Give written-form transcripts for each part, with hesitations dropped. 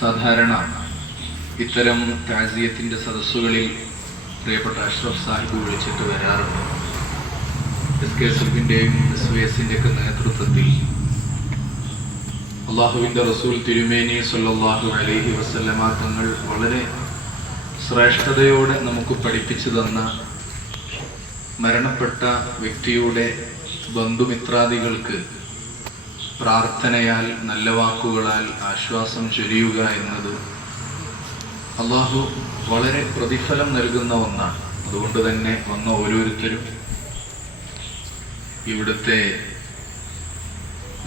സാധാരണ ഇത്തരം താസിയത്തിൻ്റെ സദസ്സുകളിൽ പ്രിയപ്പെട്ട അഷ്റഫ് സാഹിബ് വിളിച്ചിട്ട് വരാറുണ്ട്. SKSF-ൻ്റെയും SVS-ൻ്റെയൊക്കെ നേതൃത്വത്തിൽ അള്ളാഹുവിൻ്റെ റസൂൽ തിരുമേനി സല്ലല്ലാഹു അലൈഹി വസല്ലമ തങ്ങൾ വളരെ ശ്രേഷ്ഠതയോടെ നമുക്ക് പഠിപ്പിച്ചു തന്ന മരണപ്പെട്ട വ്യക്തിയുടെ ബന്ധുമിത്രാദികൾക്ക് പ്രാർത്ഥനയാൽ, നല്ല വാക്കുകളാൽ ആശ്വാസം ചൊരിയുക എന്നത് അള്ളാഹു വളരെ പ്രതിഫലം നൽകുന്ന ഒന്നാണ്. അതുകൊണ്ട് തന്നെ വന്ന ഓരോരുത്തരും ഇവിടുത്തെ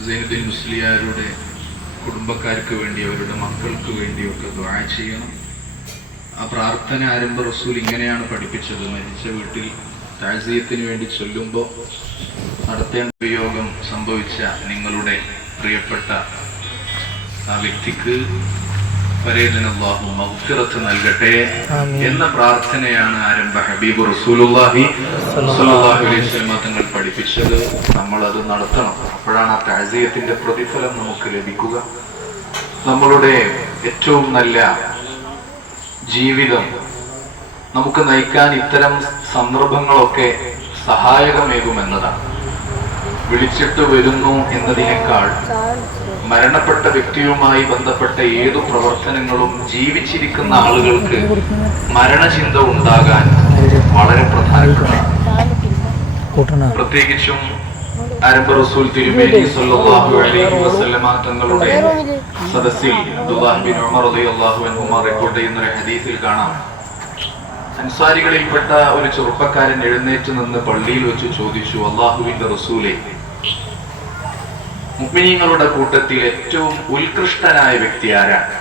സൈനുദ്ദീൻ മുസ്ലിയാരുടെ കുടുംബക്കാർക്ക് വേണ്ടി, അവരുടെ മക്കൾക്ക് വേണ്ടിയൊക്കെ ദുആ ചെയ്യണം. ആ പ്രാർത്ഥന ആരംഭ റസൂൽ ഇങ്ങനെയാണ് പഠിപ്പിച്ചത്. മരിച്ച വീട്ടിൽ താസിയത്തിന് വേണ്ടി ചൊല്ലുമ്പോൾ നടത്തേണ്ട ഉപയോഗം സംഭവിച്ച നിങ്ങളുടെ പ്രിയപ്പെട്ട ആ വ്യക്തിക്ക് മഗ്ഫിറത്ത് നൽകട്ടെ എന്ന പ്രാർത്ഥനയാണ് ആരംഭ ഹബീബ് റസൂലുള്ളാഹി സ്വല്ലല്ലാഹു അലൈഹി വസല്ലം തങ്ങൾ പഠിപ്പിച്ചത്. നമ്മളത് നടത്തണം. അപ്പോഴാണ് ആ താസിയത്തിന്റെ പ്രതിഫലം നമുക്ക് ലഭിക്കുക. നമ്മളുടെ ഏറ്റവും നല്ല ജീവിതം നമുക്ക് നയിക്കാൻ ഇത്തരം സന്ദർഭങ്ങളൊക്കെ സഹായകമേകുമെന്നതാണ്. വിളിച്ചിട്ട് വരുന്നു എന്നതിനേക്കാൾ മരണപ്പെട്ട വ്യക്തിയുമായി ബന്ധപ്പെട്ട ഏതു പ്രവർത്തനങ്ങളും ജീവിച്ചിരിക്കുന്ന ആളുകൾക്ക് മരണചിന്ത ഉണ്ടാകാൻ വളരെ പ്രധാനപ്പെട്ടതാണ്. പ്രത്യേകിച്ചും ആരംഭ റസൂൽ തിരുമേനി സല്ലല്ലാഹു അലൈഹി വസല്ലമ തങ്ങളുടെ സദസ്സിൽ അബ്ദുല്ലാഹ് ബിൻ ഉമർ റളിയല്ലാഹു അൻഹുമാ റിപ്പോർട്ട് ചെയ്യുന്ന ഒരു ഹദീസിൽ കാണാം, അൻസാരികളിൽപ്പെട്ട ഒരു ചെറുപ്പക്കാരൻ എഴുന്നേറ്റ് നിന്ന് പള്ളിയിൽ വെച്ച് ചോദിച്ചു, അല്ലാഹുവിന്റെ റസൂലേ, മുഅ്മിനീങ്ങളുടെ കൂട്ടത്തിൽ ഏറ്റവും ഉത്കൃഷ്ടനായ വ്യക്തി ആരാണ്?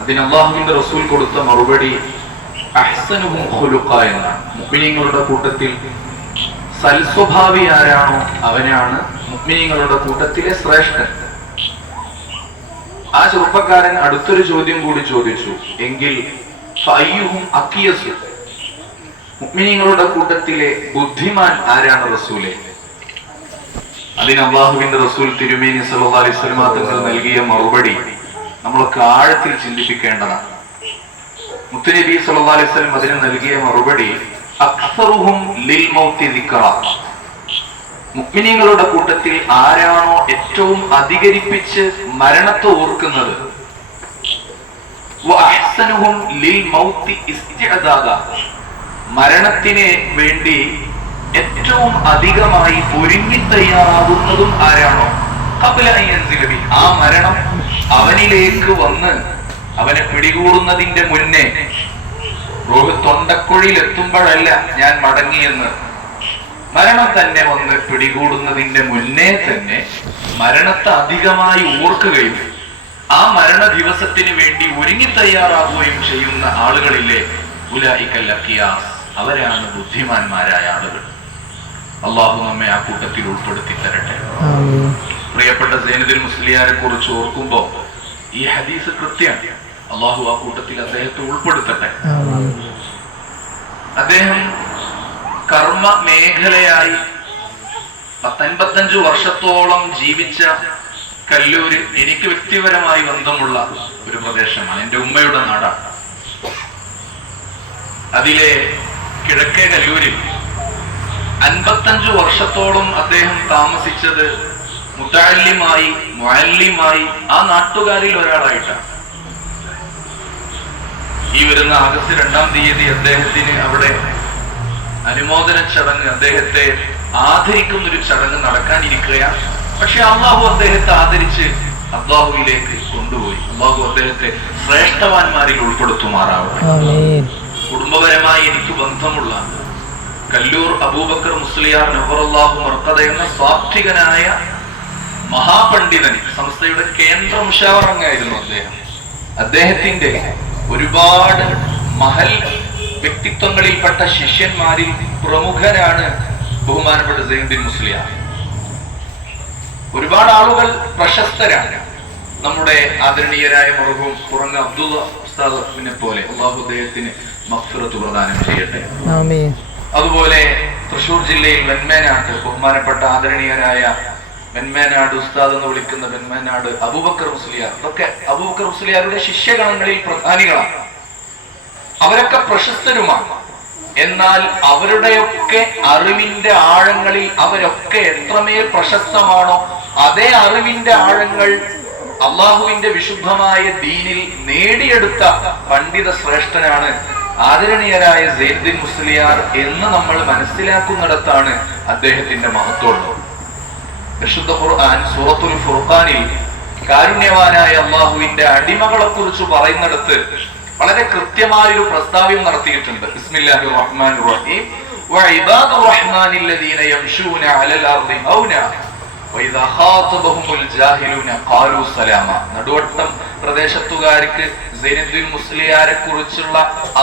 അതിന് അല്ലാഹുവിന്റെ റസൂൽ കൊടുത്ത മറുപടി അഹ്സനുഹും ഖുലുഖ എന്നാണ്. മുഅ്മിനീങ്ങളുടെ കൂട്ടത്തിൽ സൽസ്വഭാവി ആരാണോ അവനാണ് മുഅ്മിനീങ്ങളുടെ കൂട്ടത്തിലെ ശ്രേഷ്ഠൻ. ആ ചെറുപ്പക്കാരൻ അടുത്തൊരു ചോദ്യം കൂടി ചോദിച്ചു, എങ്കിൽ ഫഅയ്യുഹും അഖിയസു, മുഅ്മിനീങ്ങളുടെ കൂട്ടത്തിലെ ബുദ്ധിമാൻ ആരാണ് റസൂലേ? അതിന് അല്ലാഹുവിന്റെ റസൂൽ തിരുമേനി സല്ലല്ലാഹു അലൈഹി വസല്ലം തങ്ങൾ നൽകിയ മറുപടി നമ്മളൊക്കെ ആഴത്തിൽ ചിന്തിപ്പിക്കേണ്ടതാണ്. മുത്തുനബി സല്ലല്ലാഹു അലൈഹി വസല്ലം അതിന് നൽകിയ മറുപടി അക്സറുഹും ലിൽ മൗതി ദിക്റ, മുഅ്മിനീങ്ങളുടെ കൂട്ടത്തിൽ ആരാണോ ഏറ്റവും അധികരിപ്പിച്ച് മരണത്തെ ഓർക്കുന്നത്, വഅഹ്സനുഹും ലിൽ മൗതി ഇസ്തിഅദാദ, മരണത്തിന് വേണ്ടി ഏറ്റവും അധികമായി ഒരുങ്ങി തയ്യാറാവുന്നതും ആരാണോ, ഖബ്ല അൻ യൻസില ബി, ആ മരണം അവനിലേക്ക് വന്ന് അവനെ പിടികൂടുന്നതിന്റെ മുന്നേ, റൂഹ് തൊണ്ടക്കുഴിയിൽ എത്തുമ്പോഴല്ല ഞാൻ മടങ്ങിയെന്ന്, മരണം തന്നെ വന്ന് പിടികൂടുന്നതിന്റെ മുന്നേ തന്നെ മരണത്തെ അധികമായി ഓർക്കുകയും ആ മരണ ദിവസത്തിന് വേണ്ടി ഒരുങ്ങി തയ്യാറാവുകയും ചെയ്യുന്ന ആളുകളിലെ ഉലൈകൽ അഖിയാസ്, അവരാണ് ബുദ്ധിമാന്മാരായ ആളുകൾ. അള്ളാഹു നമ്മെ ആ കൂട്ടത്തിൽ ഉൾപ്പെടുത്തി തരട്ടെ. പ്രിയപ്പെട്ട സൈനുദ്ദീൻ മുസ്ലിയാരെ കുറിച്ച് ഓർക്കുമ്പോൾ ഈ ഹദീസ് കൃത്യമാണ്. അള്ളാഹു ആ കൂട്ടത്തിൽ അദ്ദേഹത്തെ ഉൾപ്പെടുത്തട്ടെ. അദ്ദേഹം കർമ്മ മേഖലയായി 55 വർഷത്തോളം ജീവിച്ച കല്ലൂര് എനിക്ക് വ്യക്തിപരമായി ബന്ധമുള്ള ഒരു പ്രദേശമാണ്. എൻ്റെ ഉമ്മയുടെ നാടാണ്. അതിലെ കിഴക്കേ കല്ലൂരിൽ 55 വർഷത്തോളം അദ്ദേഹം താമസിച്ചത് മുഅല്ലിമായി ആ നാട്ടുകാരിൽ ഒരാളായിട്ടാണ്. ഈ വരുന്ന ആഗസ്റ്റ് 2-ാം തീയതി അദ്ദേഹത്തിന് അവിടെ അനുമോദന ചടങ്ങ്, അദ്ദേഹത്തെ ആദരിക്കുന്ന ഒരു ചടങ്ങ് നടക്കാനിരിക്കുകയാണ്. പക്ഷെ അള്ളാഹു അദ്ദേഹത്തെ ആദരിച്ച് അള്ളാഹുവിലേക്ക് കൊണ്ടുപോയി. അള്ളാഹു അദ്ദേഹത്തെ ശ്രേഷ്ഠവാന്മാരിൽ ഉൾപ്പെടുത്തുമാറാവട്ടെ. കുടുംബപരമായി എനിക്ക് ബന്ധമുള്ള കല്ലൂർ അബൂബക്കർ മുസ്ലിയാർ നഹറല്ലാഹു മർഖദ എന്ന സ്വാത്വികനായ മഹാപണ്ഡിതൻ, സംസ്ഥയുടെ കേന്ദ്ര മുശാവറങ്ങായിരുന്നു അദ്ദേഹം. അദ്ദേഹത്തിന്റെ ഒരുപാട് മഹൽ വ്യക്തിത്വങ്ങളിൽപ്പെട്ട ശിഷ്യന്മാരിൽ പ്രമുഖനാണ് ബഹുമാനപ്പെട്ട സൈനുദ്ദീൻ മുസ്ലിയാർ. ഒരുപാട് ആളുകൾ പ്രശസ്തരാണ്. നമ്മുടെ ആദരണീയരായ മർഹൂം പുറങ്ങ അബ്ദുള്ള ഉസ്താദിനെ പോലെ അല്ലാഹു അദ്ദേഹത്തിന് മഗ്ഫിറത്ത് പ്രദാനം ചെയ്യട്ടെ. അതുപോലെ തൃശൂർ ജില്ലയിൽ വെൺമേനാട്ട് ബഹുമാനപ്പെട്ട ആദരണീയരായ ബെന്മേനാട് ഉസ്താദ് എന്ന് വിളിക്കുന്ന ബെന്മേനാട് അബൂബക്കർ മുസ്ലിയാർ, ഇതൊക്കെ അബൂബക്കർ മുസ്ലിയാരുടെ ശിഷ്യഗണങ്ങളിൽ പ്രധാനികളാണ്. അവരൊക്കെ പ്രശസ്തരുമാണ്. എന്നാൽ അവരുടെയൊക്കെ അറിവിന്റെ ആഴങ്ങളിൽ അവരൊക്കെ എത്രമേൽ പ്രശസ്തമാണോ അതേ അറിവിന്റെ ആഴങ്ങൾ അള്ളാഹുവിന്റെ വിശുദ്ധമായ ദീനിൽ നേടിയെടുത്ത പണ്ഡിത ശ്രേഷ്ഠനാണ് ആദരണീയരായ സൈനുദ്ദീൻ മുസ്ലിയാർ എന്ന് നമ്മൾ മനസ്സിലാക്കുന്നിടത്താണ് അദ്ദേഹത്തിന്റെ മഹത്വമുള്ളത്. വിശുദ്ധ ഖുർആൻ സൂറത്തുൽ ഫുർഖാനിൽ കാരുണ്യവാനായ അള്ളാഹുവിന്റെ അടിമകളെ കുറിച്ച് പറയുന്നിടത്ത് വളരെ കൃത്യമായൊരു പ്രസ്താവ്യം നടത്തിയിട്ടുണ്ട്. ബിസ്മില്ലാഹിർ റഹ്മാനിർ റഹീം വഇബാദുർ റഹ്മാനില്ലദീന യംശൂന അലൽ അർളി ഹൗനാ വഇദാ ഖാതബഹുമുൽ ജാഹിലൂന ഖാലൂ സലാമ. നടുവട്ടം പ്രദേശത്തുകാർക്ക് സൈനുദ്ദീൻ മുസ്ലിയാരെ കുറിച്ചുള്ള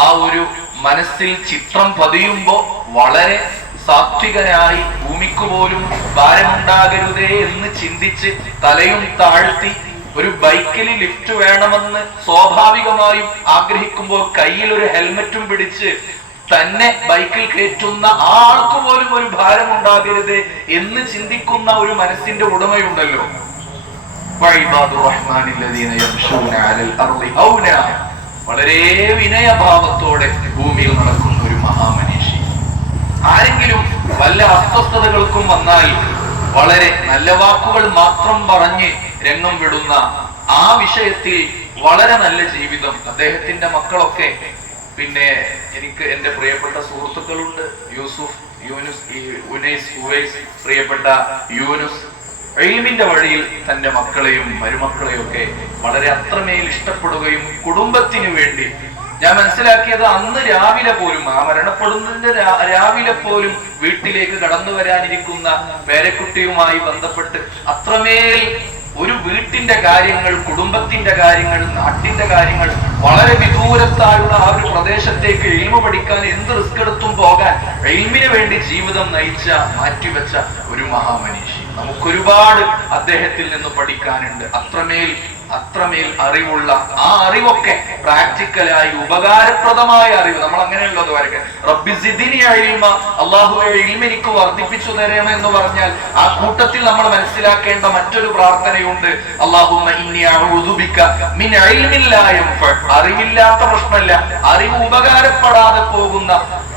ആ ഒരു മനസ്സിൽ ചിത്രം പതിയുമ്പോ വളരെ സാത്വികനായി, ഭൂമിക്ക് പോലും ഭാരമുണ്ടാകരുതേ എന്ന് ചിന്തിച്ച് തലയും താഴ്ത്തി ഒരു ബൈക്കിൽ ലിഫ്റ്റ് വേണമെന്ന് സ്വാഭാവികമായും ആഗ്രഹിക്കുമ്പോൾ കയ്യിൽ ഒരു ഹെൽമറ്റും പിടിച്ച് തന്നെ ബൈക്കിൽ കയറ്റുന്ന ആ ആൾക്ക് പോലും ഒരു ഭാരമുണ്ടാകരുത് എന്ന് ചിന്തിക്കുന്ന ഒരു മനസ്സിന്റെ ഉടമയുണ്ടല്ലോ. വളരെ വിനയഭാവത്തോടെ ഭൂമിയിൽ നടക്കുന്ന ഒരു മഹാമനീഷി. ആരെങ്കിലും വല്ല അസ്വസ്ഥതകൾക്കും വന്നാൽ വളരെ നല്ല വാക്കുകൾ മാത്രം പറഞ്ഞ് രംഗം വിടുന്ന ആ വിഷയത്തിൽ വളരെ നല്ല ജീവിതം. അദ്ദേഹത്തിന്റെ മക്കളൊക്കെ, പിന്നെ എനിക്ക് എന്റെ പ്രിയപ്പെട്ട സുഹൃത്തുക്കളുണ്ട്, യൂസുഫ്, യൂനുസ്, ഉനൈസ്, ഉവൈസ്, പ്രിയപ്പെട്ട യൂനുസ്. ഇൽമിന്റെ വഴിയിൽ തന്റെ മക്കളെയും മരുമക്കളെയും ഒക്കെ വളരെ അത്രമേൽ ഇഷ്ടപ്പെടുകയും കുടുംബത്തിന് വേണ്ടി, ഞാൻ മനസ്സിലാക്കിയത് അന്ന് രാവിലെ പോലും, ആ മരണപ്പെടുന്നതിന്റെ രാവിലെ പോലും വീട്ടിലേക്ക് കടന്നു വരാനിരിക്കുന്ന പേരക്കുട്ടിയുമായി ബന്ധപ്പെട്ട് അത്രമേൽ ഒരു വീട്ടിന്റെ കാര്യങ്ങൾ, കുടുംബത്തിന്റെ കാര്യങ്ങൾ, നാട്ടിന്റെ കാര്യങ്ങൾ, വളരെ വിദൂരത്തായുള്ള ആ ഒരു പ്രദേശത്തേക്ക് ഇൽമു പഠിക്കാൻ എന്ത് റിസ്ക് എടുത്തും പോകാൻ ഇൽമിന് വേണ്ടി ജീവിതം നയിച്ച, മാറ്റിവെച്ച ഒരു മഹാമനീഷി. നമുക്കൊരുപാട് അദ്ദേഹത്തിൽ നിന്ന് പഠിക്കാനുണ്ട്. അത്രമേൽ അറിവുള്ള, ആ അറിവൊക്കെ പ്രാക്ടിക്കലായി ഉപകാരപ്രദമായ അറിവ്. നമ്മൾ അങ്ങനെയുള്ളത് വരട്ടെ, റബ്ബി സിദ്നി ഇൽമ, അല്ലാഹുവേ ഇൽമ എനിക്ക് വർദ്ധിപ്പിച്ചു തരണമേ എന്ന് പറഞ്ഞാൽ ആ കൂട്ടത്തിൽ നമ്മൾ മനസ്സിലാക്കേണ്ട മറ്റൊരു പ്രാർത്ഥനയുണ്ട്. അല്ലാഹുമ്മ ഇന്നി അഊദു ബിക മിൻ ഇൽമിൻ ലാ യൻഫ. അറിവില്ലാത്ത പ്രശ്നമല്ല, അറിവ് ഉപകാരപ്പെടാതെ പോകുന്ന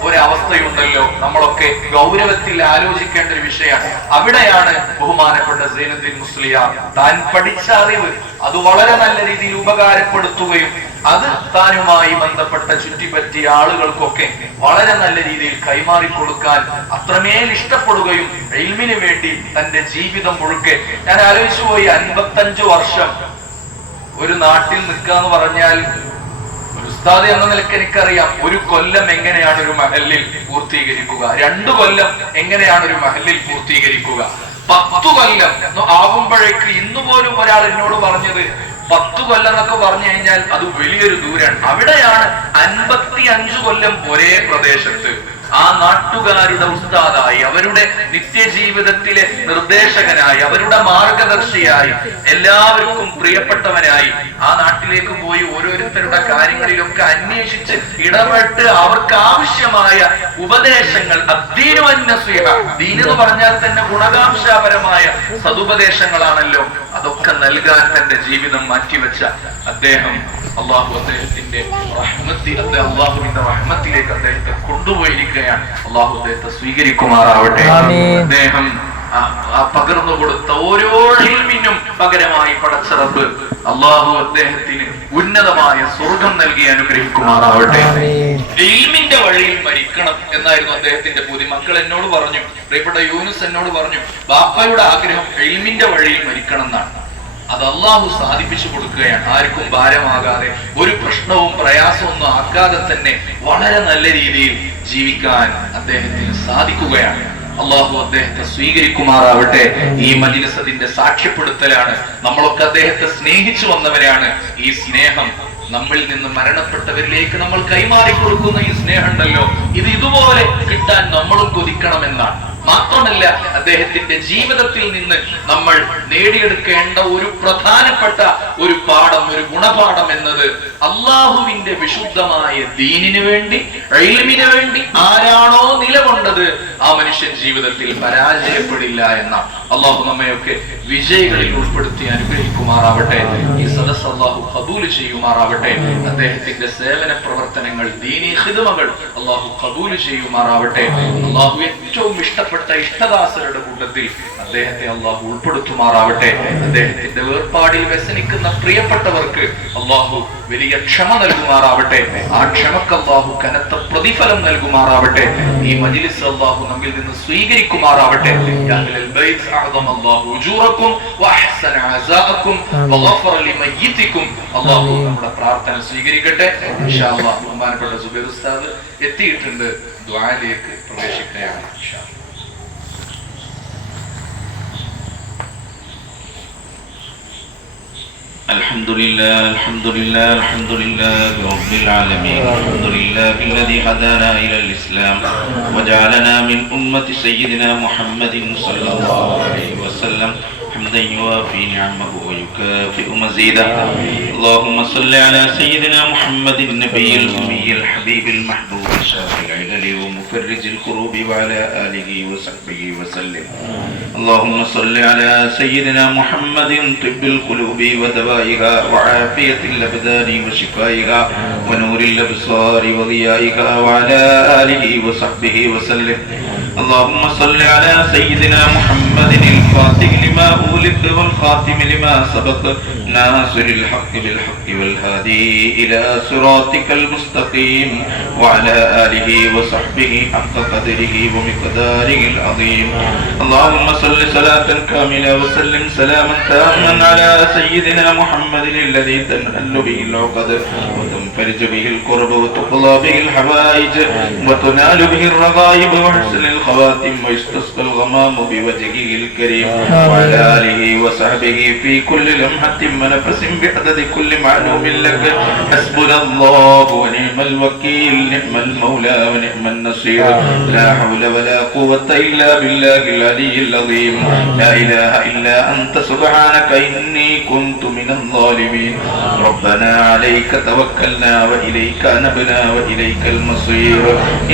ഒരവസ്ഥയുണ്ടല്ലോ. നമ്മളൊക്കെ ഗൗരവത്തിൽ ആലോചിക്കേണ്ട ഒരു വിഷയമാണ്. അവിടെയാണ് ബഹുമാനപ്പെട്ട സൈനുദ്ദീൻ മുസ്ലിയാർ താൻ പഠിച്ച അറിവ് അത് വളരെ നല്ല രീതിയിൽ ഉപകാരപ്പെടുത്തുകയും അത് താനുമായി ബന്ധപ്പെട്ട ചുറ്റിപ്പറ്റിയ ആളുകൾക്കൊക്കെ വളരെ നല്ല രീതിയിൽ കൈമാറിക്കൊടുക്കാൻ അത്രമേൽ ഇഷ്ടപ്പെടുകയും ഇൽമിന് വേണ്ടി തന്റെ ജീവിതം മുഴുക്കെ, ഞാൻ ആലോചിച്ചു പോയി, 55 വർഷം ഒരു നാട്ടിൽ നിൽക്കുക എന്ന് പറഞ്ഞാൽ, ഉസ്താദ് എന്ന നിലയ്ക്ക് എനിക്കറിയാം ഒരു കൊല്ലം എങ്ങനെയാണ് ഒരു മഹല്ലിൽ പൂർത്തീകരിക്കുക, 2 കൊല്ലം എങ്ങനെയാണ് ഒരു മഹല്ലിൽ പൂർത്തീകരിക്കുക, 10 കൊല്ലം ആവുമ്പോഴേക്ക് ഇന്ന് പോലും ഒരാൾ എന്നോട് പറഞ്ഞത് 10 കൊല്ലം എന്നൊക്കെ പറഞ്ഞു കഴിഞ്ഞാൽ അത് വലിയൊരു ദൂരാണ്. അവിടെയാണ് 55 കൊല്ലം ഒരേ പ്രദേശത്ത് ആ നാട്ടുകാരുടെ ഉസ്താദായി, അവരുടെ നിത്യജീവിതത്തിലെ നിർദ്ദേശകനായി, അവരുടെ മാർഗദർശിയായി, എല്ലാവർക്കും പ്രിയപ്പെട്ടവനായി ആ നാട്ടിലേക്ക് പോയി ഓരോരുത്തരുടെ കാര്യങ്ങളിലൊക്കെ അന്വേഷിച്ച് ഇടപെട്ട് അവർക്ക് ആവശ്യമായ ഉപദേശങ്ങൾ, അദ്ദീനു വന്നസീഹ, ദീൻ എന്ന് പറഞ്ഞാൽ തന്നെ ഗുണകാംശപരമായ സതുപദേശങ്ങളാണല്ലോ, അതൊക്കെ നൽകാൻ തന്റെ ജീവിതം മാറ്റിവെച്ച അദ്ദേഹം, അള്ളാഹു അദ്ദേഹത്തിന്റെ അള്ളാഹുവിന്റെ റഹ്മത്തിലേക്ക് അദ്ദേഹത്തെ കൊണ്ടുപോയിരിക്കുകയാണ്. അള്ളാഹു അദ്ദേഹത്തെ സ്വീകരിക്കുമാറാവട്ടെ. അദ്ദേഹം പകർന്നു കൊടുത്ത ഓരോ ഇൽമിനും പകരമായി പടച്ച റബ്ബ് അള്ളാഹു അദ്ദേഹത്തിന് ഉന്നതമായ സ്വർഗം നൽകി അനുഗ്രഹിക്കുമാറാവട്ടെ. ഇൽമിന്റെ വഴിയിൽ മരിക്കണം എന്നായിരുന്നു അദ്ദേഹത്തിന്റെ പൂതി. മക്കൾ എന്നോട് പറഞ്ഞു, പ്രിയപ്പെട്ട യൂനുസ് എന്നോട് പറഞ്ഞു, ബാപ്പയുടെ ആഗ്രഹം ഇൽമിന്റെ വഴിയിൽ മരിക്കണം എന്നാണ്. അത് അള്ളാഹു സാധിപ്പിച്ചു കൊടുക്കുകയാണ്. ആർക്കും ഭാരമാകാതെ, ഒരു പ്രശ്നവും പ്രയാസമൊന്നും ആക്കാതെ തന്നെ വളരെ നല്ല രീതിയിൽ ജീവിക്കാൻ അദ്ദേഹത്തിന് സാധിക്കുകയാണ്. അള്ളാഹു അദ്ദേഹത്തെ സ്വീകരിക്കുമാറാവട്ടെ. ഈ മജ്‌ലിസ് അതിന്റെ സാക്ഷ്യപ്പെടുത്തലാണ്. നമ്മളൊക്കെ അദ്ദേഹത്തെ സ്നേഹിച്ചു വന്നവരാണ്. ഈ സ്നേഹം നമ്മളിൽ നിന്ന് മരണപ്പെട്ടവരിലേക്ക് നമ്മൾ കൈമാറി കൊടുക്കുന്ന ഈ സ്നേഹം ഉണ്ടല്ലോ, ഇത് ഇതുപോലെ കിട്ടാൻ നമ്മളും കൊതിക്കണമെന്നാണ്. മാത്രമല്ല, അദ്ദേഹത്തിന്റെ ജീവിതത്തിൽ നിന്ന് നമ്മൾ നേടിയെടുക്കേണ്ട ഒരു പ്രധാനപ്പെട്ട ഒരു പാഠം ഒരു ഗുണപാഠം എന്നത് അള്ളാഹുവിന്റെ വിശുദ്ധമായ ദീനിന് വേണ്ടി, ഇൽമിന് വേണ്ടി ആരാണോ നിലകൊണ്ടത് ആ മനുഷ്യൻ ജീവിതത്തിൽ പരാജയപ്പെടില്ല എന്ന. അള്ളാഹു നമ്മയൊക്കെ വിജയികളിൽ ഉൾപ്പെടുത്തി അനുഗ്രഹിക്കുമാറാവട്ടെ. ഈ സദസ്സ് അള്ളാഹു ഖബൂൽ ചെയ്യുമാറാവട്ടെ. അദ്ദേഹത്തിന്റെ സേവന പ്രവർത്തനങ്ങൾ, ദീനീ ഖിദ്മകൾ അള്ളാഹു ഖബൂൽ ചെയ്യുമാറാവട്ടെ. അള്ളാഹു ഏറ്റവും ഇഷ്ടപ്പെട്ട ഇഷ്ടദാസരുടെ കൂട്ടത്തിൽ അദ്ദേഹത്തെ അള്ളാഹു ഉൾപ്പെടുത്തുമാറാവട്ടെ. അദ്ദേഹത്തിന്റെ വേർപാടിൽ വ്യസനിക്കുന്ന പ്രിയപ്പെട്ടവർക്ക് അള്ളാഹു വലിയ ക്ഷമ നൽകുമാറാവട്ടെ. ആ ക്ഷമക്ക് അള്ളാഹു കനത്ത പ്രതിഫലം നൽകുമാറാവട്ടെ. ഈ മജ്ലിസ് അള്ളാഹു നമ്മിൽ നിന്ന് സ്വീകരിക്കുമാറാവട്ടെ. അള്ളാഹു നമ്മുടെ പ്രാർത്ഥന സ്വീകരിക്കട്ടെ. ഇൻഷാ അല്ലാഹ് ബഹുമാനപ്പെട്ട സുബൈർ ഉസ്താദ് എത്തിയിട്ടുണ്ട്. ദുആയിലേക്ക് പ്രവേശിക്കുകയാണ്. ഇൻഷാ അല്ലാഹ്. الحمد لله الحمد لله الحمد لله رب العالمين. الحمد لله الذي هدانا إلى الإسلام وجعلنا من أمة سيدنا محمد صلى الله عليه وسلم حمدا يوافي نعمه ويكافئ مزيدا. اللهم صل على سيدنا محمد النبي الأمي الحبيب المحبوب شافي العلل ومفرج الكروب وعلى آله وصحبه وسلم. اللهم صل على سيدنا محمد طب القلوب ودوائها وعافية الأبدان وشفائها ونور الأبصار وضيائها وعلى آله وصحبه وسلم. اللهم صل على سيدنا محمد الفاتح لما أولد والخاتم لما سبق ناصر الحق بالحق والهادي إلى صراطك المستقيم وعلى آله وصحبه حق قدره ومقداره العظيم. اللهم صل صلاة كاملة وسلم سلاما تاما على سيدنا محمد الذي تنحل به العقد وتنفرج به الكرب وتقضى به الحوائج وتنال به الرغائب وحسن الخواتم ويستسقى الغمام بوجهه الكريم وعلى آله وصحبه في كل لمحة ونفس بعدد كل معلوم لك. حسبنا الله ونعم الوكيل نعم المولى ونعم النصير. لا حول ولا قوة إلا بالله العلي العظيم. لا إله إلا أنت سبحانك إني كنت من الظالمين. ربنا عليك توكلنا وإليك أنبنا وإليك المصير.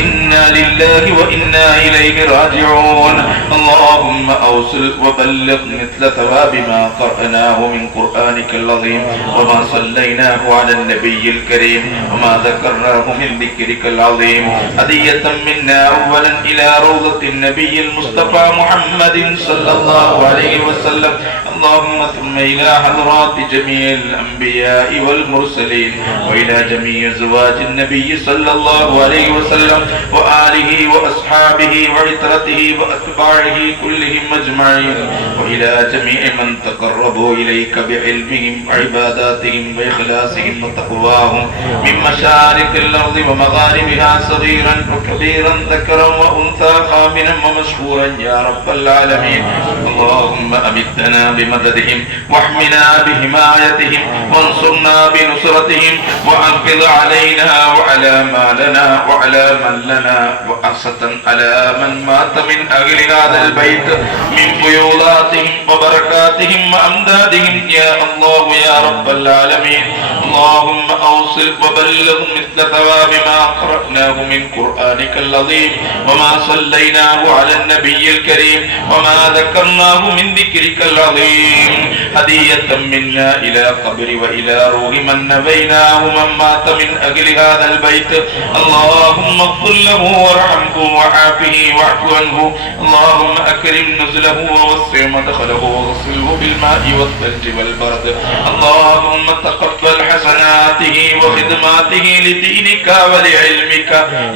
إنا لله وإنا إليه راجعون. اللهم أوصل وبلغ مثل ثواب ما قرأناه من قرآنك العظيم وما صليناه على النبي الكريم وما ذكرناه من ذكرك العظيم. هدية منا أولا إلى روضة النبي المصطفى محمد صلى الله عليه وسلم. اللهم ثم إلى حضرات جميع الأنبياء والمرسلين وإلى جميع زواج النبي صلى الله عليه وسلم وآله وأصحابه وعترته وأتباعه كلهم أجمعين وإلى جميع من تقربوا إليك بعلمهم وعباداتهم وإخلاصهم وتقواهم من مشارق الأرض ومغاربها صغيرا وكبيرا ذكرا وأنثى خامنا ومشكورا يا رب العالمين. اللهم أمدنا بمددهم واحمنا بحمايتهم وانصرنا بنصرتهم وأنقذ علينا وعلى ما لنا وعلى من لنا وأسة على من مات من أهل هذا البيت من فيوضاتهم وبركاتهم وأمدادهم يا الله يا رب العالمين. اللهم أوصل وبلغ مثل ثواب ما قرأناه من قرآنك العظيم وما صليناه على النبي الكريم وما ذكرناه من ذكرك العظيم. هدية منا إلى قبر وإلى روح من نبيناه من مات من أجل هذا البيت. اللهم اغفر له وارحمه وعافه واعف عنه. اللهم أكرم نزله ووسع مدخله وغسله بالماء والثلج والبرد. اللهم تقبل حسناته وخدماته لدينك ولعلمك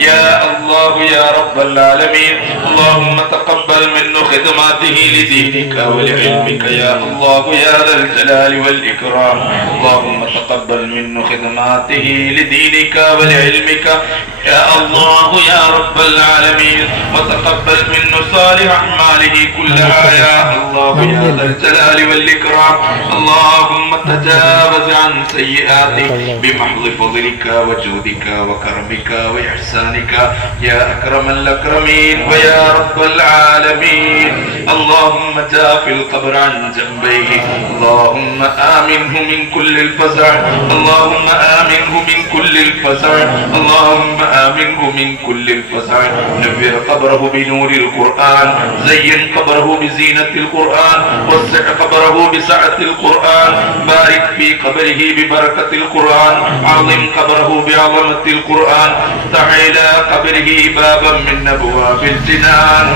يا الله يا رب العالمين. اللهم تقبل منه خدماته لدينك ولعلمك يا الله يا ذا الجلال والإكرام. اللهم تقبل منه خدماته لدينك ولعلمك يا الله يا رب العالمين. وتقبل منه صالح أعماله كلها يا الله يا ذا الجلال والإكرام. اللهم تجاوز عن سيئات الحياة بمحض فضلك وجودك وكرمك وإحسانك يا أكرم الأكرمين ويا رب العالمين. اللهم جافي القبر عن جنبيه، اللهم آمنه من كل الفزع، اللهم آمنه من كل الفزع، اللهم آمنه من كل الفزع. نبر قبره بنور القرآن، زين قبره بزينة القرآن، وسع قبره بسعة القرآن، بارك في قبره ببركة القرآن، عظم قبره بعظمة القرآن، افتح إلى قبره بابا من أبواب الجنان.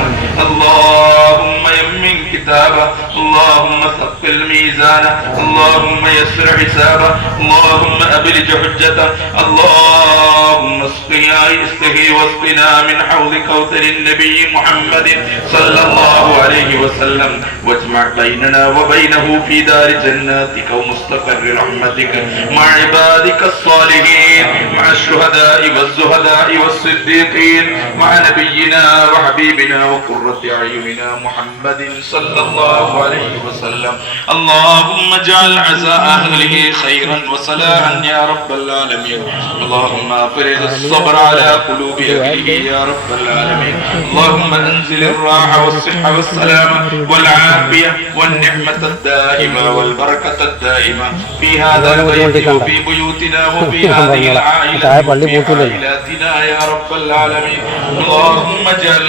اللهم يمن كتابه، اللهم ثقل ميزانه، اللهم يسر حسابه، اللهم أبلج حجته، اللهم اسقه واسقنا من حوض كوثر النبي محمد صلى الله عليه وسلم، واجمع بيننا وبينه في دار جناتك ومستقر رحمتك مع عبادك الصالحين، مع الشهداء والزهداء والصديقين، مع نبينا وحبيبنا وقرة أعيننا محمد صلى الله عليه وسلم. اللهم اجعل عزاء أهله خيرا وصلاحا يا رب العالمين. اللهم افرغ الصبر على قلوب أهله يا رب العالمين. اللهم انزل الراحة والصحة والسلامة والعافية والنعمة الدائمة والبركة الدائمة في هذا البيت وفي بيوتنا وفي هذه العائلة وفي عائلاتنا يا رب العالمين. اللهم اجعل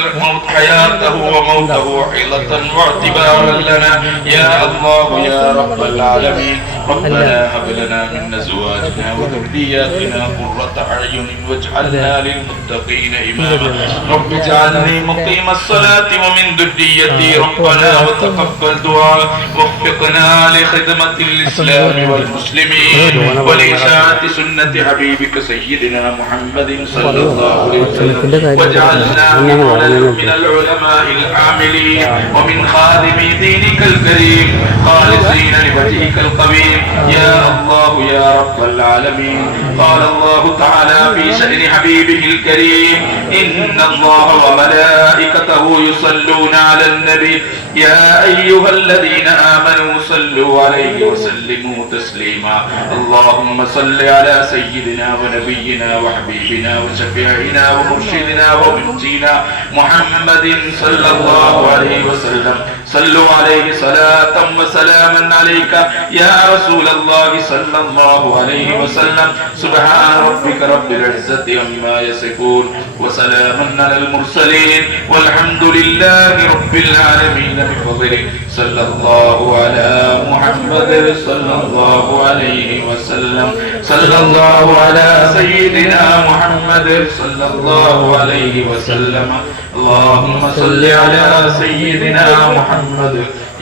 حياته وموته عظة واعتبارا لنا يا الله يا رب العالمين. ربنا هب لنا من أزواجنا وذرياتنا قرة أعين واجعلنا للمتقين إماما. رب اجعلني مقيم الصلاة ومن ذريتي ربنا وتقبل دعاء، وفقنا لخدمة الإسلام والمسلمين ولإشاعة سنة حبيبك سيدنا محمد صلى الله عليه وسلم، واجعلنا من العلماء العاملين ومن خادمي دينك الكريم خالصين لوجهك القبيل يا الله يا رب العالمين. قال الله تعالى في شأن حبيبه الكريم: إن الله وملائكته يصلون على النبي يا أيها الذين آمنوا صلوا عليه وسلموا تسليما. اللهم صل على سيدنا ونبينا وحبيبنا وشفيعنا ومرشدنا ومنجينا محمد صلى الله عليه وسلم. صلوا عليه صلاة وسلاما عليك يا رسول الله صلى الله عليه وسلم. سبحان ربك رب العزة عما يصفون وسلام على المرسلين والحمد لله رب العالمين بفضله. صلى الله على محمد صلى الله عليه وسلم. صلى الله على سيدنا محمد صلى الله عليه وسلم. اللهم صل على سيدنا محمد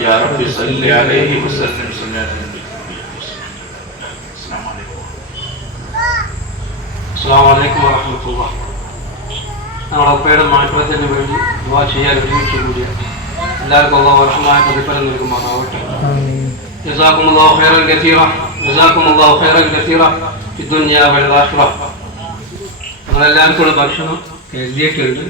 يا رب صل عليه وسلم. അസ്സലാമു അലൈക്കും വറഹ്മത്തുള്ളാഹി. നമ്മുടെ ഉപ്പയുടെ മാറ്റത്തിന് വേണ്ടി ദുആ ചെയ്യാൻ ഒരുമിച്ച് കൂടിയ എല്ലാവർക്കും അല്ലാഹു അർഹമായ പ്രതിഫലം നൽകുമാറാവട്ടെ. ജസാക്കുമുല്ലാഹു ഖൈറൻ കസീറ, ജസാക്കുമുല്ലാഹു ഖൈറൻ കസീറ ഫി ദുനിയ വൽ ആഖിറ. നമ്മളെല്ലാവർക്കും ഭക്ഷണം എഴുതിയിട്ടുണ്ട്.